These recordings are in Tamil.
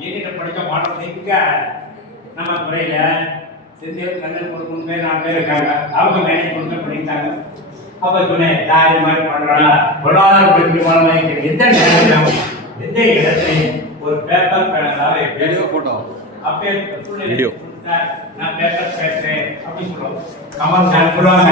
ஏனில் படித்த மாணவர்களுக்க நம்ம துறையில் செந்தில் கண்ணன் ஒரு 3 பேர் 4 பேர் இருக்காங்க. அவங்க மேனேஜ்மெண்ட்டில் பண்ணிட்டாங்க. அப்போ சொன்னேன், யார் இது மாதிரி பண்ணுறாங்க பொருளாதார மாணவர்கள் எந்த நேரத்திலும் எந்த இடத்துலையும் ஒரு பேப்பர் பேனாவது ஃபோட்டோ அப்பே வீடியோ நான் பேப்பர் பேசுகிறேன் அப்படின்னு சொல்லுவோம். கமல் சார் சொல்லுவாங்க,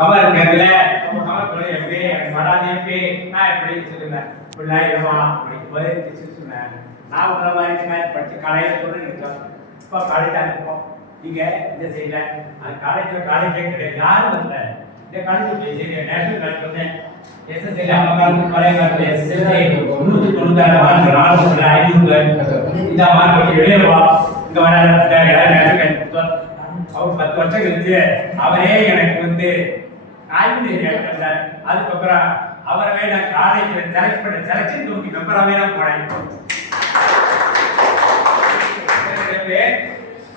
கமல் கேட்கல கமல் சொல்லி எப்படி எனக்கு வராது எப்படி நான் எப்படி சொல்லுவேன் பிள்ளைமா அப்படின்னு போய் சொன்னேன். நான் உங்களை மாதிரி படித்து காலையில் சொல்லுன்னு இருக்கோம். இப்போ காலேஜ் அனுப்போம். நீங்கள் இந்த செய்யல அது காலேஜே கிடையாது. யாரும் இல்லை இந்த காலேஜ் பேசி நேஷனல் காலேஜ் வந்தேன். எஸ்எஸ்ஐ நம்ம காலத்துக்கு பழைய காலத்தில் எஸ்எஸ்ஐ 196 மார்க் 400 500 இந்த மார்க் எழுதுவா இங்கே வர நேஷனல் காலேஜ் கொடுத்தோம். அவர் 10 வருஷம் கழிச்சு அவரே எனக்கு வந்து ஆய்வு இருந்தார். அதுக்கப்புறம் அவரவே நான் காலேஜில் செலக்ஷன் கமிட்டி மெம்பராகவே நான் போனேன்.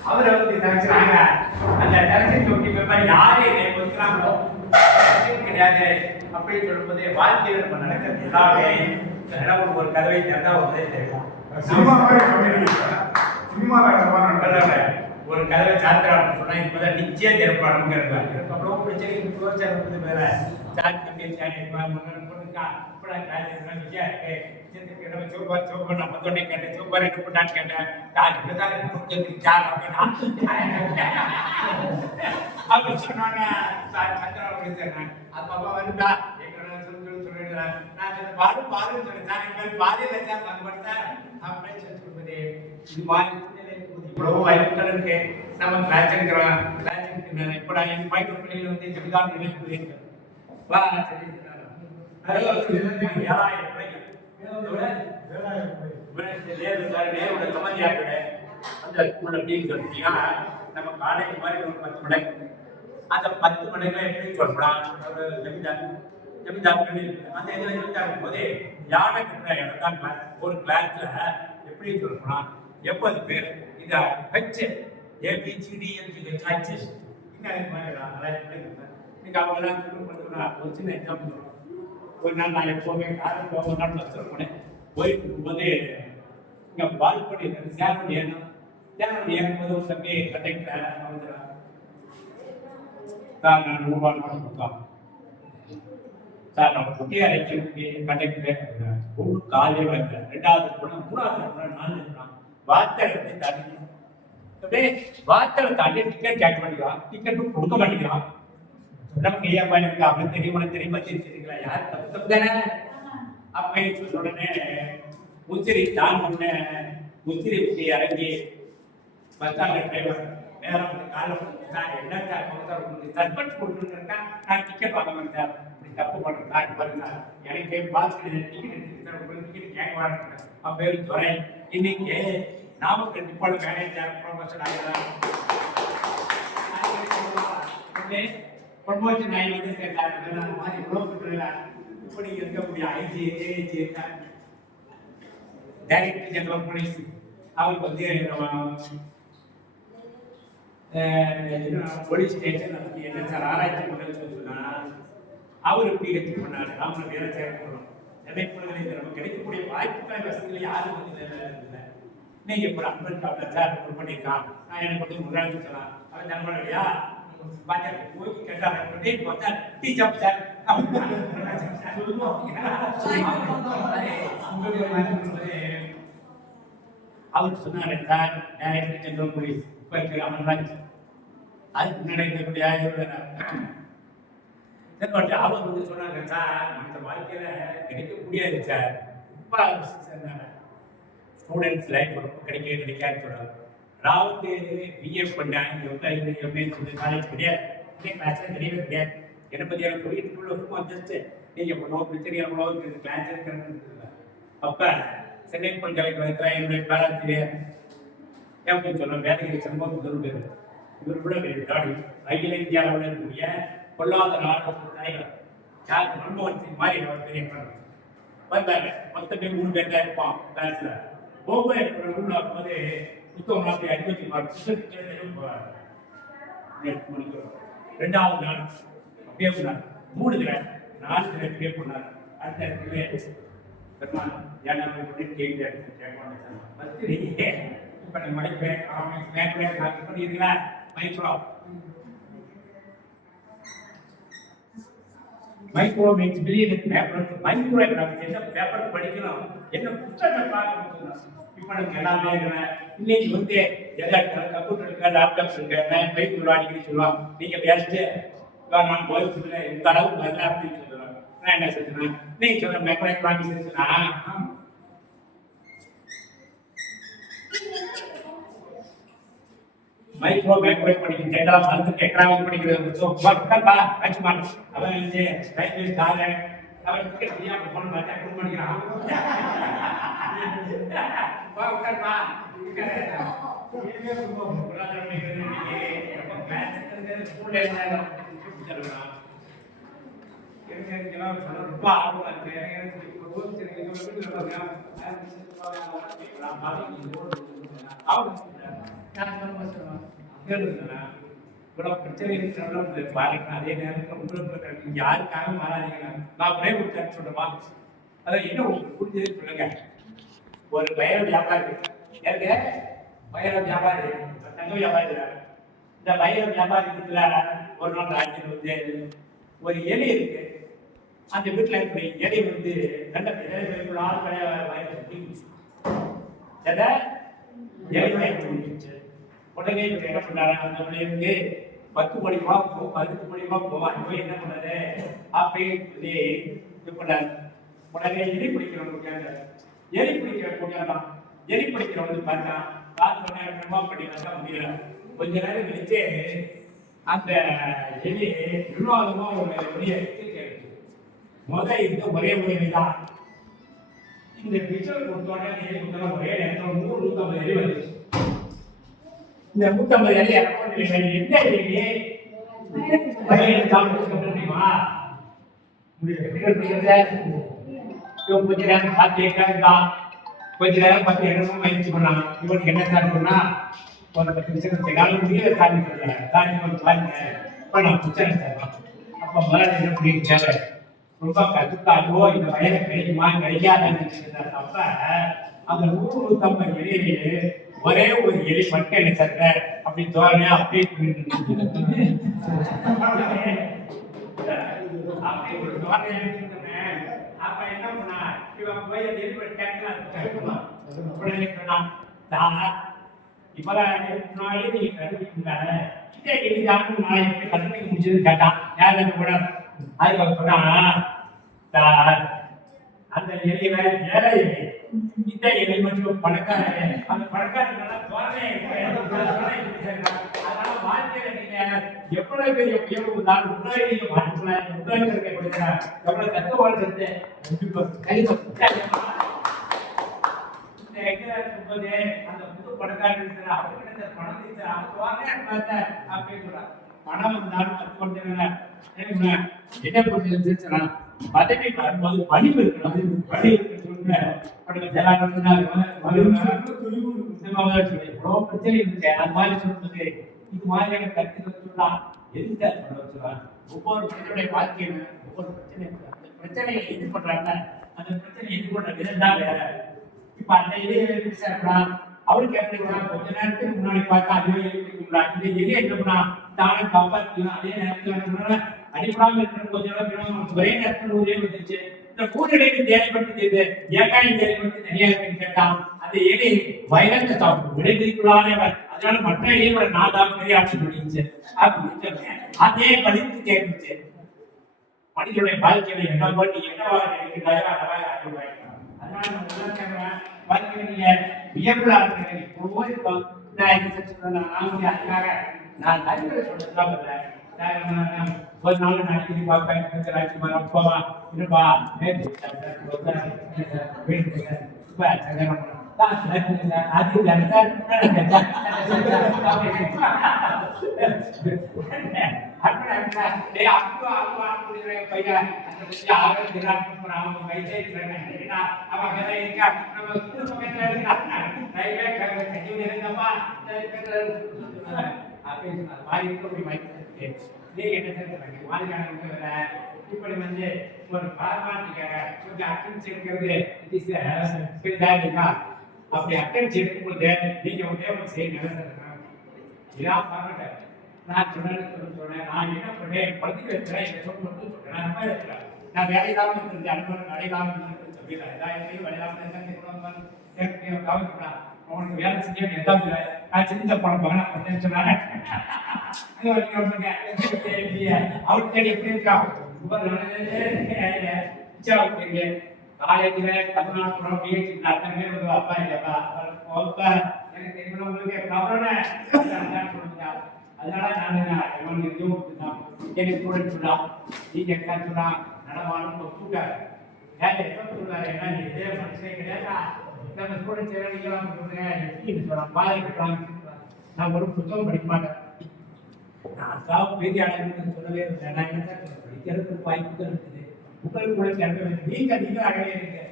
அவரை வந்து செலக்ஷன் அந்த செலக்ஷன் கமிட்டி மெம்பர் யாரு என்னை ஒதுக்குறாங்களோ கிடையாது அப்படின்னு சொல்லும்போது வாழ்க்கையில் நம்ம நடக்கிறது எல்லாமே ஒரு கதவை திறந்தா ஒரு தெரியும். ஒரு கதவை சாத்திரம் சொன்னா இப்பதான் நிச்சயம் திறப்பாடுங்க இருப்பாங்க. அப்புறம் பிரச்சனை வேற சாட் இவ்வளவு வாய்ப்புகள் இருக்கு. நம்ம கிளாஸ் எடுக்கிறோம். இப்போ நான் என் மைக்ரோ பிள்ளைகள் வந்து ஜெமிதான் நினைக்கிறேன். வா சரி நம்ம காலேஜ் மாதிரி ஒரு 10 மடை அந்த 10 மடைகளை எப்படி சொல்லலாம் ஜமீன்தார் அந்த இதில் இருக்கும் போது யானை கட்டுற இடம் தான் கிளாஸ். ஒரு கிளாஸ்ல எப்படி சொல்லலாம் 80 பேர் இந்த ஹெச் ஏபிசிடிஎல்ஜிஹெச் இன்னும் இன்னைக்கு அவங்கெல்லாம் சொல்லுன்னா ஒரு சின்ன எக்ஸாம்பிள் சொல்லுவோம். ஒரு நாள் நான் எப்போவுமே காலேஜ் ஒரு நாள் பஸ் போனேன். போயிட்டு இருக்கும்போது இங்கே பால்படி சேலம் ஏறும்போது ஒரு தம்பி கண்டக்டர் வந்துடுறான். சார் நான் 100 ரூபா நோட்டு கொடுத்தோம். சார் நம்ம குட்டியை அரைச்சி கண்டக்டர் ஒன்று காலையில் வரல 2வது போனால் 3வது போனால் 4 வார்த்தை தாண்டி அப்படியே வார்த்தை தாண்டி டிக்கெட் கேட்க மாட்டேங்கிறான். டிக்கெட்டும் கொடுக்க மாட்டேங்கிறான். நமக்கு ஏன் பையனுக்கு அவனுக்கு தெரியுமா தெரிஞ்சுங்களா யார் தப்பு தானே அப்படின்னு உடனே முசிறி தான் முன்ன முசிறி விட்டு இறங்கி பஸ் ஸ்டாண்ட் டிரைவர் நேரம் காலம் சார் என்ன சார் சஸ்பென்ஸ் கொடுத்துருக்கா நான் டிக்கெட் வாங்க மாட்டேன் சார் இப்படி தப்பு பண்ணுறேன் சார் பாருங்க எனக்கு பாஸ் டிக்கெட் கேட்க வரேன். அவன் பேர் துறை. இன்னைக்கு நாமக்கல் நிப்பாடு மேனேஜர் ப்ரொமோஷன் ஆகிறான். ப்ரொமோஷன் ஆகி வந்து கேட்டாங்க மாதிரி இப்படி இருக்கக்கூடிய IG AG director general police அவருக்கு வந்து போலீஸ் ஸ்டேஷன் அதுக்கு என்ன சார் ஆராய்ச்சி பண்ண சொன்னா அவரு பிஹெச்டி பண்ணாரு. நாம வேலை சேர்க்கணும் நினைப்புகளை நமக்கு கிடைக்கக்கூடிய வாய்ப்புகளை வசதிகளை யாரும் வந்து இல்லை. நீங்க இப்போ அன்பன் சார் பண்ணியிருக்கான். நான் எனக்கு வந்து முன்னாடி சொல்லலாம் அவன் நண்பன் இல்லையா போய் கேட்டாங்க டீச்சர் சார் அவர் சொன்னாரு சார் டைரக்டர் ஜெனரல் போலீஸ் அமன்ராஜ் அதுக்கு முன்னாடி இருக்கக்கூடிய அவர் வந்து சொன்னாங்க சார் அந்த வாழ்க்கையில கிடைக்கக்கூடியது சார் ஸ்டூடெண்ட்ஸ் லைஃப் ரொம்ப கிடைக்காதுன்னு சொல்றாங்க. நான் வந்து பிஎஃப் பண்ணேன் எம்ஏ காலேஜ் கிடையாது கிளாஸ்ல கிடையவே கிடையாது. என்னை பற்றி எனக்கு சொல்லிட்டு வருஷமா ஜஸ்ட் நீங்கள் எவ்வளோ பிரச்சனை எவ்வளோ கிளாஸ் இருக்கிறது. அப்போ சென்னை பல்கலைக்கழகத்தில் என்னுடைய பேராசிரியர் ஏன் சொல்லுவேன் வேலைக்கு சம்பவம் முதல் பேர் இவர் கூட தாடி அகில இந்தியாவில் இருக்கக்கூடிய பொருளாதார ஆர்வம் யார் மன்மோகன் சிங் மாதிரி அவர் பெரிய வந்தாங்க. மொத்தமே 3 பேர் தான் இருப்பான் கிளாஸ்ல. ஒவ்வொரு ரூல் ஆகும்போது புத்தகம் 50 மார்க் போகிறார். 2வது நாள் அப்படியே பண்ணார். 3 தடவை 4 தடவை அப்படியே பண்ணார். அடுத்த பெருமாள் ஏன்னா கேள்வி எடுத்து கேட்கணும் இப்போ நீ மைக் பண்ணியிருக்கீங்களா micro means billion paper micro economics என்ன பேப்பர் படிக்கணும் என்ன புத்தகம் பார்க்கணும் இப்போ நமக்கு எல்லாமே இன்னைக்கு வந்து எதாவது கம்ப்யூட்டர் இருக்கா லேப்டாப் இருக்கு பைக் அடிக்கடி சொல்லுவாங்க நீங்கள் பேசிட்டு நான் போய் சொல்லுங்க இந்த அளவுக்கு வரல அப்படின்னு சொல்லுவாங்க நான் என்ன சொல்றேன் நீங்க சொல்ற மைக்ரோ எக்கனாமிக்ஸ் மைக்ரோ மேக்ரோ படிக்கும் ஜெனரலா மருந்து எக்கனாமிக்ஸ் படிக்கிறது ஸோ பக்கா மேட்ச்மான் அவன் வந்து ரைட் கால அவன் டிக்கெட் ஃப்ரீயா போன் பார்த்தா அப்ரூவ் பண்ணிக்கிறான் வா உட்கார்ப்பா ஸ்கூல்ல ரொம்ப ஆர்வமா இருக்கு இவ்வளவு பிரச்சனை இருக்கிறவங்க பாருங்க அதே நேரத்தில் உங்களுக்கு யாருக்காக மாறாதீங்க நான் ஒரே ஒரு கருத்து சொல்றேன் அதான் என்ன உங்களுக்கு புரிஞ்சது சொல்லுங்க ஒரு வைர வியாபாரி ஏற்க வைர வியாபாரி தங்க வியாபாரி இந்த வைர வியாபாரத்துல ஒரு நாள் ராஜ்யம் வந்து ஒரு எலி இருக்கு அந்த வீட்டுல இருக்கிற எலி வந்து நல்ல ஆள் வயிறு உடனே என்ன பண்ணாரு அந்த பிள்ளைக்கு 10 கோடி ரூபா போகும் 10 கோடி ரூபா போகும் அது போய் என்ன பண்ணாரு அப்படின்னு சொல்லி இது பண்ணாரு உடனே எலி பிடிக்கிறவங்க எலி பிடிக்கிற கூடியதான் எலி பிடிக்கிற வந்து பார்த்தா ரூபா பண்ணினா முடியல கொஞ்ச நேரம் கழிச்சு அந்த எலி வினோதமா ஒரு இந்த ஒரே தான் இந்த பிக்சர் கொடுத்தோடனே எலி கொடுத்தா ஒரே நேரத்தில் 150 எலி வந்துச்சு இந்த 150 எலி எந்த எலி முடியுமா கொஞ்ச நேரம் கொஞ்ச நேரம் பார்த்து என்னமோ முயற்சி பண்ணான் இவனுக்கு என்ன சார் பண்ணா ஒரு 10 நிமிஷம் முடியல சாமி பாருங்க இப்போ நான் புத்தக சார் அப்போ முதல்ல என்ன பண்ணிருக்காரு ரொம்ப கற்றுக்காதோ இந்த வயலை கிடைக்குமா கிடைக்காதுன்னு அப்ப அந்த 150 எலியிலே ஒரே ஒரு எலி மட்டும் என்ன சட்ட அப்படி தோரணையா அப்படியே அப்ப என்ன பண்ணா இவன் போய் இப்பதான் நீ கண்டுபிடிக்கிறாங்க இதே எளிதான நான் எப்படி கண்டுபிடிக்க முடிச்சது கேட்டான் யார் கூட அதுக்கு சொன்னா அந்த எலியில ஏழை இந்த எலி மட்டும் பணக்கார அந்த பணக்காரனால அதனால வாழ்க்கையில நீங்க எவ்வளவு பெரிய நான் உண்மையை நீங்க மாற்றலாம் உண்மையை இருக்கக்கூடிய எவ்வளவு தத்துவ வாழ்க்கை அந்த புது பணக்காரர் இருக்கிற அவர்கிட்ட பணம் இருக்கிற அவங்க அப்படின்னு சொல்றாங்க பணம் இருந்தாலும் என்ன புரிஞ்சு பதவி வரும்போது பணிவு இருக்கணும் பணி எவ்வளோ பிரச்சனை இருக்கு அது மாதிரி சொல்றது இது மாதிரியான கருத்துக்கள் சொல்லலாம் எதுக்கு சொல்லலாம் ஒவ்வொரு பிரச்சனையுடைய வாழ்க்கையில ஒவ்வொரு பிரச்சனை அந்த பிரச்சனையை இது பண்றாங்க அந்த பிரச்சனை இது பண்ற விதம் தான் வேற இப்ப அந்த இடையே எப்படி சாப்பிடலாம் அவருக்கு எப்படி கொஞ்ச நேரத்துக்கு முன்னாடி பார்த்தா அதுவே இந்த எலியை என்ன பண்ணா தானே காப்பாற்றிக்கலாம் அதே நேரத்தில் என்ன அடிப்படாமல் இருக்கிற கொஞ்ச நேரம் ஒரே நேரத்தில் ஊரே வந்துச்சு இந்த கூட்டணிக்கு தேவைப்பட்டது ஏகாயி தேவைப்பட்டு தனியாக இருக்குன்னு கேட்டான் அந்த எலி வைரத்தை சாப்பிடும் விடைக்குள்ளானே அதனால மற்ற எலியோட நாதான் பெரிய ஆட்சி பண்ணிச்சு அப்படின்னு அதே படித்து கேட்டுச்சு மனிதனுடைய வாழ்க்கையில என்ன பண்ணி என்னவா நினைக்கிறாரோ அதவா அதனால நம்ம வாழ்க்கையில நீங்க வியப்புலா இருக்கிறீங்க நான் என்ன சொல்றேன் அதுக்காக நான் அறிவுரை சொல்றதுதான் இல்லை ஒரு நாள் நான் அடிக்கடி பார்ப்பேன் ராஜ்குமார் போவா இருப்பா நீங்க என்ன செய்ய இப்படி வந்து ஒரு பாரமாட்டிக்காக கொஞ்சம் அட்டன்ஸ் எடுக்கிறது பெரிதாடினா அப்படி அட்டன்ஸ் எடுக்கும்போது நீங்க ஒன்றே ஒன்று செய்ய நினைச்சிருக்கேன் இதான் பாருங்க நான் சொன்னேன் நான் என்ன பண்ணேன் படுத்து வைக்கிறேன் இதை சொல்லி சொல்றேன் நான் வேலையில்லாமல் இருக்கிறது அனுபவம் வேலையில்லாமல் சொல்லல எல்லாத்தையும் வேலையில்லாமல் கவனிக்கலாம் உனக்கு வேலை செஞ்சு எதாவது நான் செஞ்ச பணம் பகனா பண்ணேன்னு சொன்னாங்க அவர் தேடி எப்படி இருக்கா காலேஜ்ல தமிழ்நாடு பிஹெச்டி அத்தனை பேர் வந்து அப்பா இல்லப்பா எனக்கு தெரியும் உங்களுக்கு அதனால நான் எங்க ஸ்டூடெண்ட் சொல்லா நீங்க எக்கா சொல்லா நடமாடும் கூட்டாரு வேலை எப்ப சொல்றாரு என்ன நீ இதே மனுஷனே கிடையாதா நம்ம ஸ்டூடெண்ட்ஸ் எல்லாம் நீங்களாம் சொல்லுங்க எப்படி சொல்லலாம் பாதை கட்டலாம் நான் ஒரு புத்தகம் படிக்க மாட்டேன் நான் பேதியாளர்கள் சொல்லவே இல்லை நான் என்ன படிக்கிறதுக்கு வாய்ப்பு இருக்குது உங்களுக்கு கூட கேட்க வேண்டும் நீங்க அழகே இருக்கு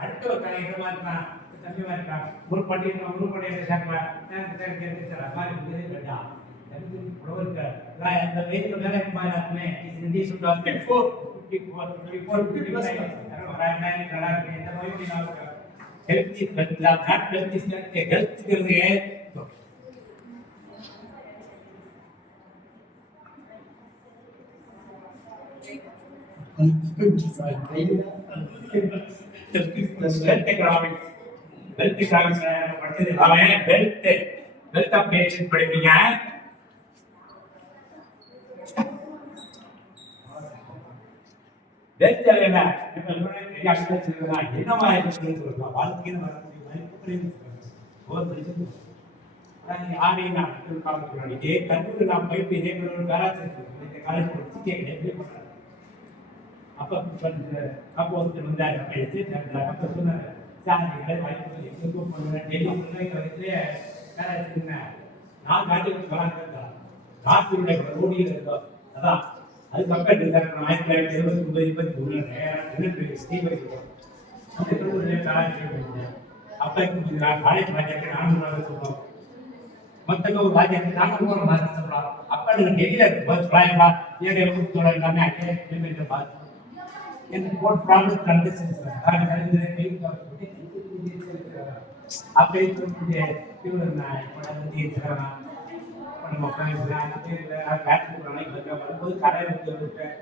அடுத்த ஒரு கலைஞரமா இருக்கான் தம்பிமா இருக்கான் ஒரு பண்டிகை சேர்க்கலாம் மாதிரி வேண்டாம் அந்த வயதுக்கு மேல மாறாக்குமே ஹிந்தி சொல்றாங்க 54 இந்த மாதிரி ஹெல்த் நாட் ஹெல்த்ங்கிறது படிப்பீங்க என்னமா சொல்லலாம் வாழ்க்கையில் இதே கல்லூரி நான் போயிட்டு இதே காலேஜ் படிச்சு அப்போ ஒருத்தர் வந்தார் அப்போ சொன்னார் சார் வாய்ப்பு எங்களுக்கும் பண்ணுவேன் டெல்லி வேலை வச்சிருந்தேன் நான் காட்டுக்கு வராங்க நாட்டுடைய ரோடியில் இருந்தோம் அதான் அது பக்கத்து 1979 நேரம் ஸ்டீவர் அப்போ காலேஜ் வாஜ்யத்தை நானும் சொல்லுவோம் மொத்தம் ஒரு வாஜ்யத்தை நாங்கள் ஒரு மாதிரி சொல்கிறோம் அப்போ எனக்கு டெல்லியில் பஸ் பிராயமா ஏழை ஊற்றோட எல்லாமே அங்கே பார்த்து எனக்கு போட் ப்ராப்ளம் கண்டிச்சு அப்போ இவர் நான் இப்போ வந்து இருக்கிறேன் வரும்போது கடை விட்டேன்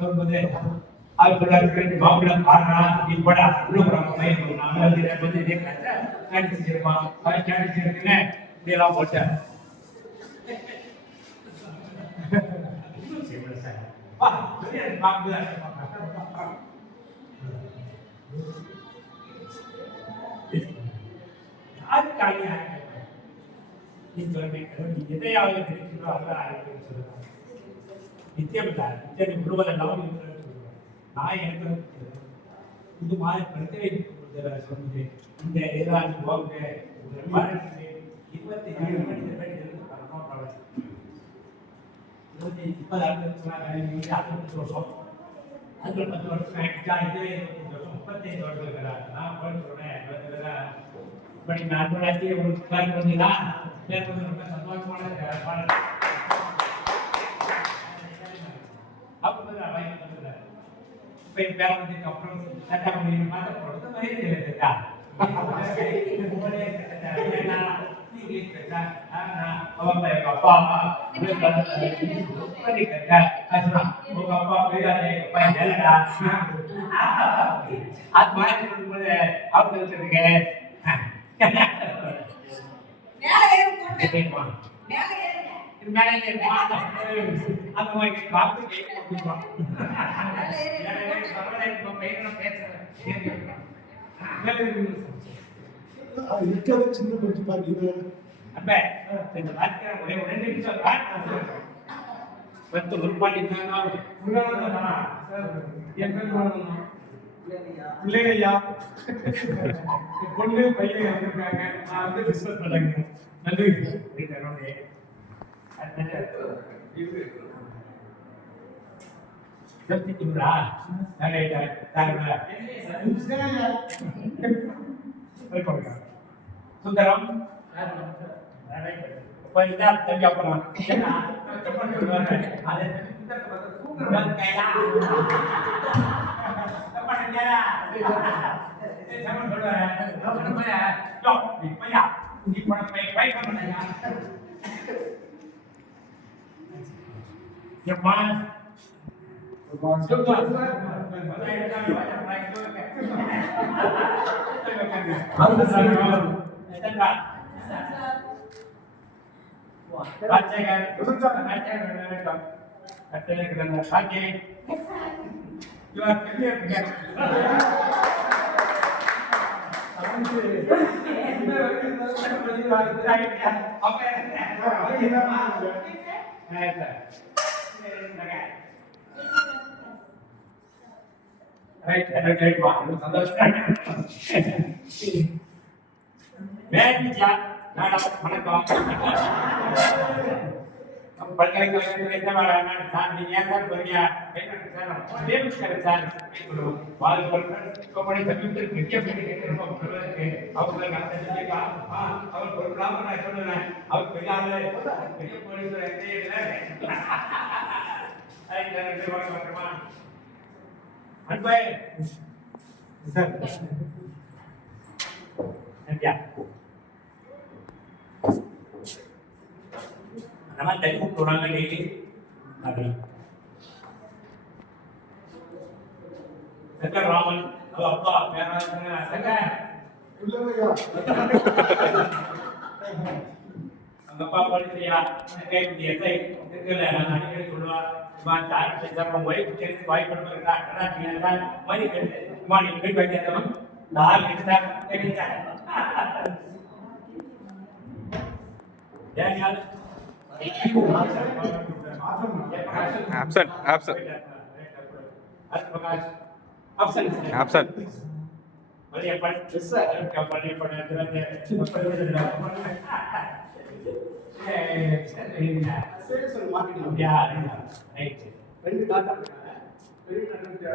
சொல்லும்போது மாப்பிள்ள பாடுறா நீ படா இப்படியெல்லாம் போட்டேன் எதையாவது தெரிஞ்சுக்கோ அதான் நிச்சயம் முழுவதெல்லாம் நான் எனக்கு இது மாதிரி பிரச்சனை சொன்னது இந்த ஏதாவது போங்க 27 மணி இப்ப அடுத்த வருஷம் அது 10 வருஷம் ஆயிடுச்சா இதுவே 35 வருஷம் நான் சொல்றேன் இப்படி நான் உங்களுக்கு பண்ணீங்களா ரொம்ப சந்தோஷமான இப்ப என் பேர வந்ததுக்கு அப்புறம் சட்டா பண்ணி மாத்த போடுறது மகிழ்ச்சி அப்பா அம்மா உங்க அப்பா பேராதே அது மாதிரி சொல்லும்போது அவங்க சொல்லுங்க சின்ன கொஞ்சம் பாருங்க பிள்ளைங்கய்யா பொண்ணு பையன் வந்திருக்காங்க நான் வந்து டிஸ்கஸ் பண்ணுறேங்க நன்றி சுந்தரம் கொஞ்சம் தள்ளி அப்புறம் பல்கலைக்கழகத்தில் என்ன வேலை சார் நீங்க ஏன் சார் போறீங்க சார் அவங்க அவர் பொருளாம நான் சொல்லுவேன் அவர் பெரிய பெரிய போலீஸ் அன்பே சார் நம்ம தெலுங்கு போறாங்க டெய்லி அப்படி சங்கர் ராமன் அவ அப்பா பேராசிரியர் சங்கர் இல்லையா அந்த அப்பா படிச்சியா கேட்க எஸ்ஐ இருக்குல்ல நான் அடிக்கடி சொல்லுவார் தாய் செஞ்சவங்க ஒய்ஃப் தெரிஞ்சு வாய்ப்பு இருக்கா கராச்சியா மணி கட்டு மணி போய் வைக்கிறவன் நாலு எடுத்தா தெரிஞ்சா ஏன் யாரு absent absent absent Paliapan besar paliapan sales and marketing ya right ரெண்டு டாட்டா இருக்காங்க பெரிய டாட்டா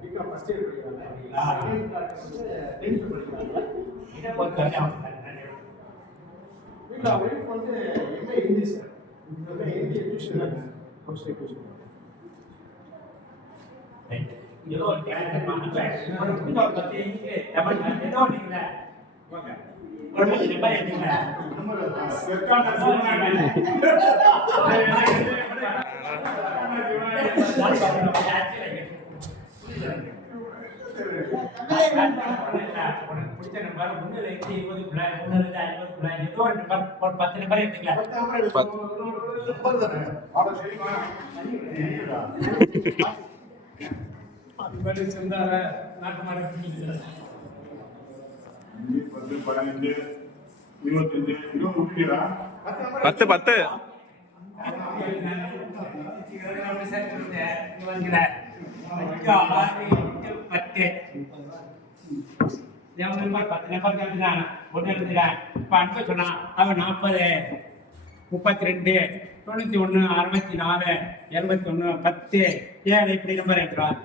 பிகாம் ஃபர்ஸ்ட் இயர் படிக்கிறாங்க செகண்ட் டாட்டா வந்து 10th படிக்கிறாங்க இத பொறுத்தவரை வீட்ல வைஃப் வந்து எம்ஏ ஹிந்தி சார் இந்த ஹிந்தி டியூஷன் ஹவுஸ் டியூஷன் ஏதோ கேரக்டர் பண்ண இன்னொரு பத்தி டபுள் ஏதோ நீங்க ஓகே ஒரு நம்பர் எடுங்க நம்பர் வெக்கான பிடிச்ச நம்பர் 120 ஏதோ நம்பர் ஒரு 10 நம்பர் எடுத்துக்கலாம் இவரு செந்தார நாட்டு மாடு 10 15 25 இன்னும் முட்டிடா 10 10 32 91 64 71 10 ஏன் இப்படி நம்பர் எடுத்துருவாங்க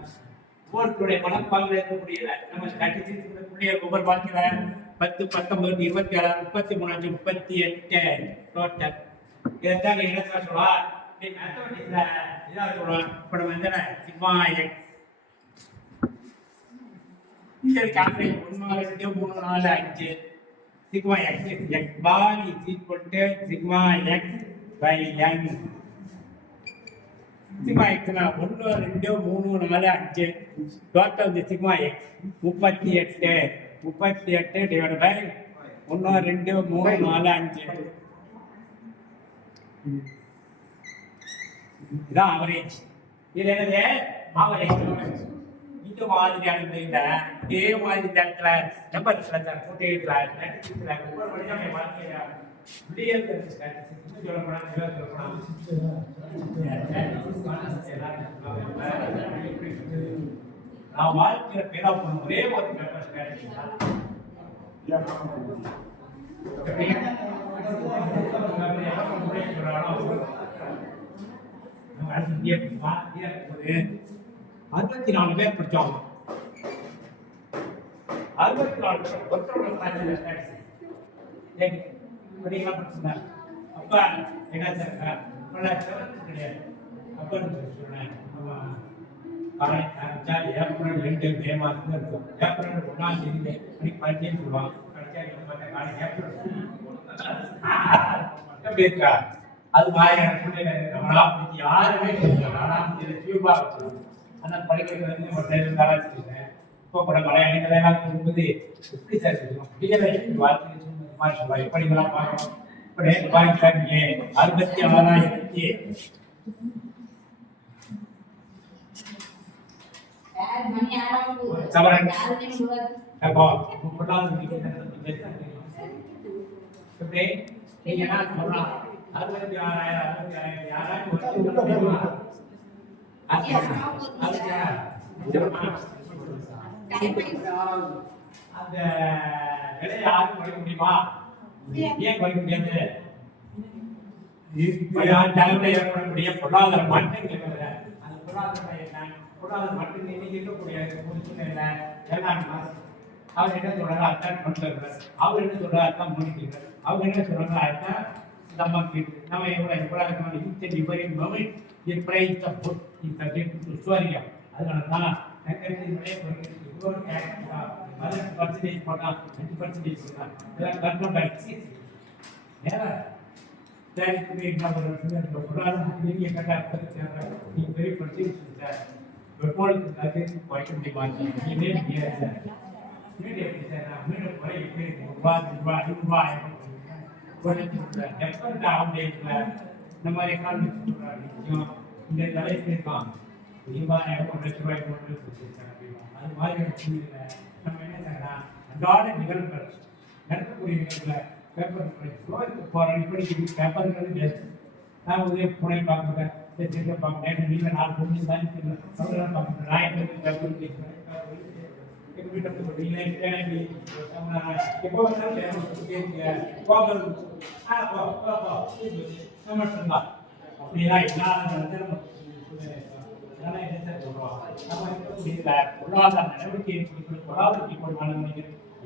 ஒவ்வொருடைய மனப்பாங்கில் இருக்கக்கூடியல நம்ம ஸ்டாட்டிஸ்டிக்ஸ் பிள்ளைகள் ஒவ்வொரு வாழ்க்கையில 10 19 26 33 38 டோட்டல் இதைத்தான் இடத்துல சொல்லுவா நீ மேத்தமெட்டிக்ஸ்ல இதாக சொல்லுவான் இப்போ நம்ம வந்து சிக்மா எக்ஸ் காரணம் 1 2 3 4 5 sigma X X bar is equal to sigma X by N sigma எக்ஸ்னா 1 2 3 4 5 டோட்டல் வந்து சிக்மா எக்ஸ் 38 டிவைட் பை 1 2 3 4 5 இதான் ஆவரேஜ். இது என்னது ஆவரேஜ். இந்த மாதிரியான இந்த இதே மாதிரி இந்த இடத்துல நம்பர் சார் போட்டு இருக்கிறார் ஒவ்வொரு மனிதன் நம்ம வாழ்க்கையில விடியல் நான் வாழ்க்கையில பேரா போன ஒரே ஒரு பேப்பர் ஸ்ட்ராட்டஜி ஒரு 64 பேர் படிச்சோம். 64 ஒருத்தரோட கிளாஸ் படிக்கலாம் படிச்சுங்க. அப்பா என்ன சார் கிடையாது. அப்பா சொன்னேன் காலை ஆரம்பிச்சா ஏப்ரல் 2 மே மாதம் இருக்கும். ஏப்ரல் 1ஆம் தேதி பரிச்சைன்னு சொல்லுவாங்க. காலை ஏப்ரல் இருக்கா அது மாதிரியான சூழ்நிலை நம்ம யாருமே டியூபா வச்சிருக்கோம். ஆனால் படிக்கிறது வந்து ஒரு இருந்தாலும் இப்போ கூட மலையாளிகளெல்லாம் சொல்லும்போது எப்படி சார் சொல்லுவோம் படிக்கிற வாழ்க்கை சொல்லுவாங்க எப்படிங்களாம் பார்க்கணும். இப்போ நேற்று பாருங்க 66,000 சவரன் அப்போ பொருளாதார எப்படி நீங்க என்ன சொல்லலாம் 66,000 யாராச்சும் அந்த விலையை யாரும் குறைக்க முடியுமா? ஏன் குறைக்க முடியாது? தலைமுறை ஏற்படக்கூடிய பொருளாதார மாற்றங்கள் அந்த பொருளாதாரம் என்ன பொருளாதார மாற்றங்கள் இன்னைக்கு இருக்கக்கூடிய சூழ்நிலை ஏன்னா அவர் என்ன சொல்றாரு அதான் கொண்டு அவர் என்ன சொல்றாரு அதான் முடிக்கிறார். அவங்க என்ன சொல்றாங்க அதான் நமக்கு நம்ம எவ்வளவு உஸ்வாரியம் அதனால தான் பர்சன்டேஜ் போட்டா 5% போட்டான் இதெல்லாம் கன்ஃபார்ம் ஆயிடுச்சு. நேரம் பொருளாதாரம் பெரிய கட்டாயத்தில் நீங்க பெரிய படிச்சு பெட்ரோலுக்கு குறைக்க முடியுமா? மீண்டும் குறை எப்படி ரூபாய் இந்த மாதிரி எக்கானமி இந்த தலைப்பு இருக்கான் ₹1,00,000 அது மாதிரி சூழ்நிலை நம்ம என்ன செய்யலாம் அன்றாட நிகழ்வுகள் நடக்கக்கூடிய நிகழ்வுல பேப்பர் போகிறோம். இப்படி பேப்பருங்கிறது பெஸ்ட். நான் உதவி புனை பார்க்குறேன் பார்க்குறேன் நீங்கள் 4 பொண்ணு தான் அவங்களாம் பார்க்குறேன் நான் பேப்பர் கேட்குறேன் எங்கள் வீட்டை எப்போ வந்தாலும் அப்படின்னா இல்லாத நம்ம என்ன சொல்றோம் நம்ம பொருளாதார நடவடிக்கை பொருளாதார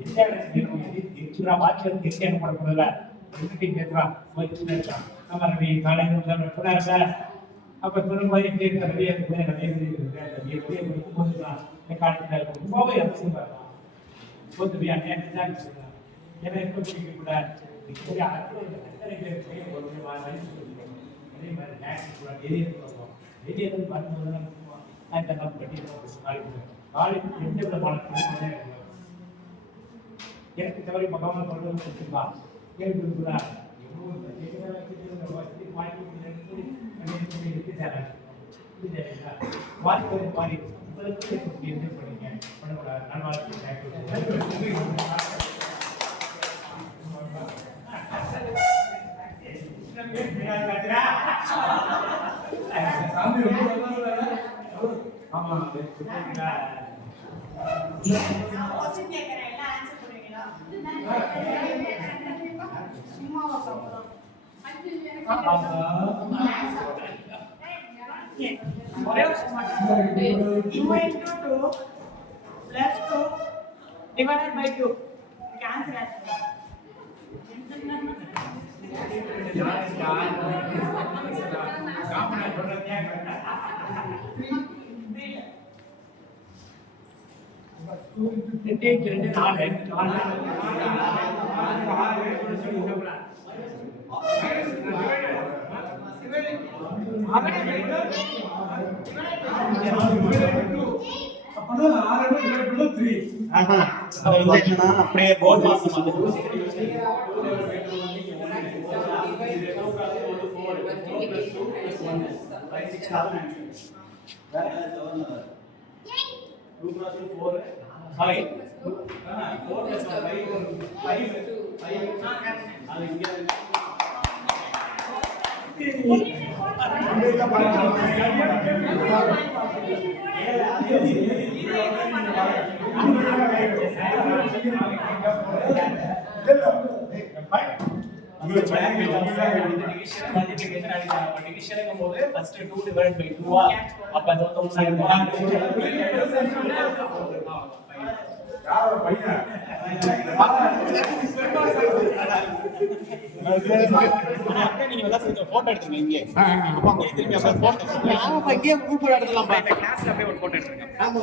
எந்த வாக்கியம் திருச்சி அனுப்பக்கூடாதுல பேசுறான் நம்ம ரவி காலையில் முதல்வர் சொன்னார்ல அப்ப சொல்லும்போது எப்படி இருக்க ரவி காலத்தில் ரொம்பவே அவசியம் வரலாம் போது அந்நியம் ஏன்னா எப்போ பிடிக்கக்கூடாது எத்தனை பேர் செய்ய அதே மாதிரி டேக்ஸ் கூட வெளியே வரும்போது காலேஜ் எந்த விதமான எனக்கு தவறி மகமான கொண்டு வந்து வச்சிருக்கான் எனக்கு இருக்கிறார் வாய்ப்பு மாறி உங்களுக்கு படிங்க பண்ணக்கூடாது ஆமா divided by 2 cancel it. அப்படியே போர்டு மாசம் first 2 divided by 2 அப்ப அது வந்து யாரோட பையன் நீங்க எல்லாம் போட்டோ எடுத்துங்க இங்கே திரும்பி போட்டோ இங்கே குரூப் எடுத்துலாம் கிளாஸ்ல அப்படியே ஒரு போட்டோ எடுத்துருக்கேன். ஆமா